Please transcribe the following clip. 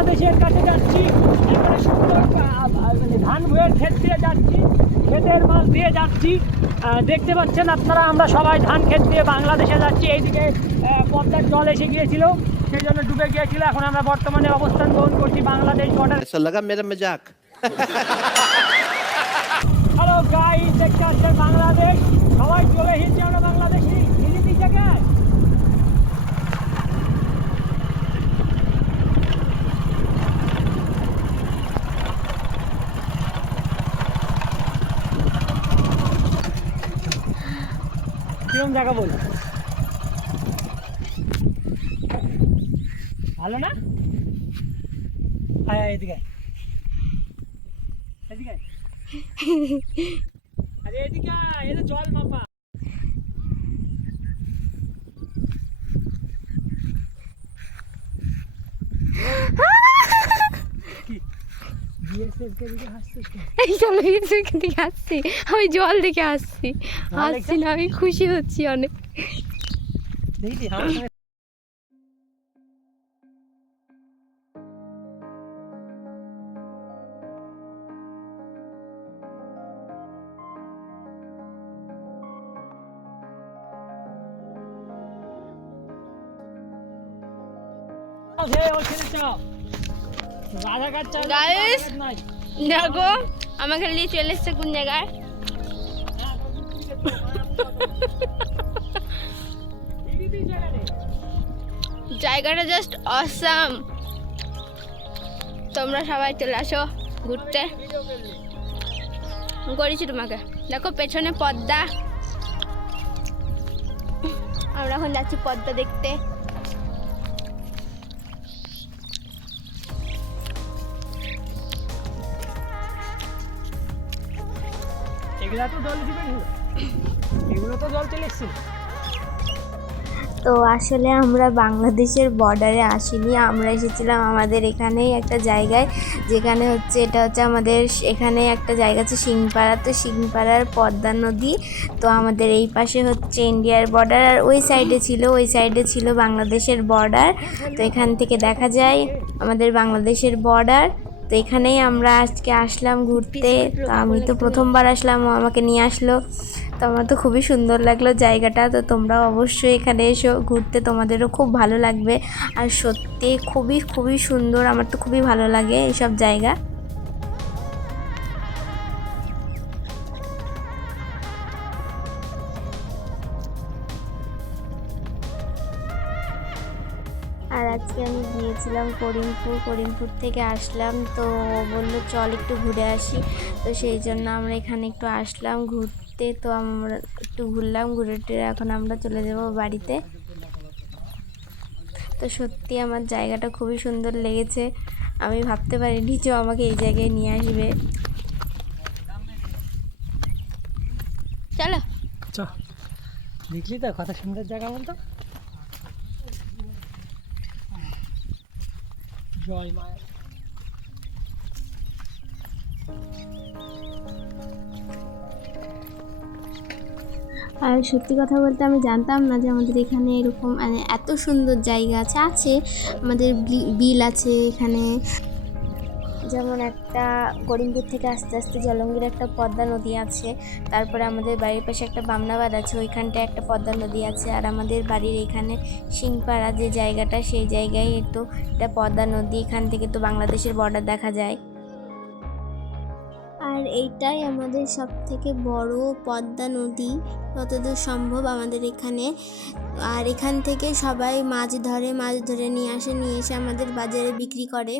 বাংলাদেশের কাছে যাচ্ছি, এখানে সুন্দর মানে ধান ভুঁয়ের ক্ষেত দিয়ে যাচ্ছি, ক্ষেতের মাছ দিয়ে যাচ্ছি। দেখতে পাচ্ছেন আপনারা, আমরা সবাই ধান ক্ষেত দিয়ে বাংলাদেশে যাচ্ছি। এইদিকে পদ্মার জল এসে গিয়েছিল, সেই জন্য ডুবে গিয়েছিল। এখন আমরা বর্তমানে অবস্থান গ্রহণ করছি বাংলাদেশ বর্ডার। মেরা মজাক। হ্যালো গাইস, দেখতে আসছেন বাংলাদেশ, সবাই চলে এসেছি আমরা বাংলাদেশি হিন্দি জায়গায়। কিরম জায়গা বল, ভালো না? আয় এদিকে, এদিকে, আরে এদিকে, এটা জল মাপা। আমি জল দেখে আসছি, হাসছি না, আমি খুশি হচ্ছি অনেক। Guys, দেখো আমাকে নিয়ে চলে এসছে কোন জায়গায়। জায়গাটা জাস্ট অসাম। তোমরা সবাই চলে আসো ঘুরতে। করেছি তোমাকে, দেখো পেছনে পদ্মা। আমরা এখন যাচ্ছি পদ্মা দেখতে। তো আসলে আমরা বাংলাদেশের বর্ডারে আসিনি, আমরা এসেছিলাম আমাদের এখানেই একটা জায়গায়, যেখানে হচ্ছে এটা হচ্ছে আমাদের এখানে একটা জায়গা আছে সিংপাড়া। তো সিংপাড়ার পদ্মা নদী। তো আমাদের এই পাশে হচ্ছে ইন্ডিয়ার বর্ডার, আর ওই সাইডে ছিল বাংলাদেশের বর্ডার। তো এখান থেকে দেখা যায় আমাদের বাংলাদেশের বর্ডার। তো এখানেই আমরা আজকে আসলাম ঘুরতে। তো আমি তো প্রথমবার আসলাম, ও আমাকে নিয়ে আসলো। তো আমার তো খুবই সুন্দর লাগলো জায়গাটা। তো তোমরাও অবশ্যই এখানে এসো ঘুরতে, তোমাদেরও খুব ভালো লাগবে। আর সত্যি খুবই খুবই সুন্দর, আমার তো খুবই ভালো লাগে এইসব জায়গা। আর আজকে আমি গিয়েছিলাম করিমপুর থেকে আসলাম। তো বললো চল একটু ঘুরে আসি। তো সেই জন্য আমরা এখানে একটু আসলাম ঘুরতে। তো আমরা একটু ঘুরলাম, ঘুরে টুরে এখন আমরা চলে যাব বাড়িতে। তো সত্যি আমার জায়গাটা খুবই সুন্দর লেগেছে। আমি ভাবতে পারিনি যে আমাকে এই জায়গায় নিয়ে আসবে। চলো দেখলি তো কত সুন্দর জায়গা বলতো। জয় মায়া। আর সত্যি কথা বলতে আমি জানতাম না যে আমাদের এখানে এরকম মানে এত সুন্দর জায়গা আছে। আমাদের বিল আছে এখানে, যেমন একটা করিমপুর থেকে আস্তে আস্তে জলঙ্গির একটা পদ্মা নদী আছে। তারপরে আমাদের বাড়ির পাশে একটা বামনাবাদ আছে, ওইখানটায় একটা পদ্মা নদী আছে। আর আমাদের বাড়ির এখানে সিংপাড়া যে জায়গাটা, সেই জায়গায় তো এটা পদ্মা নদী। এখান থেকে তো বাংলাদেশের বর্ডার দেখা যায়। আর এইটাই আমাদের সব থেকে বড় পদ্মা নদী যতদূর সম্ভব আমাদের এখানে। আর এখান থেকে সবাই মাছ ধরে নিয়ে এসে আমাদের বাজারে বিক্রি করে।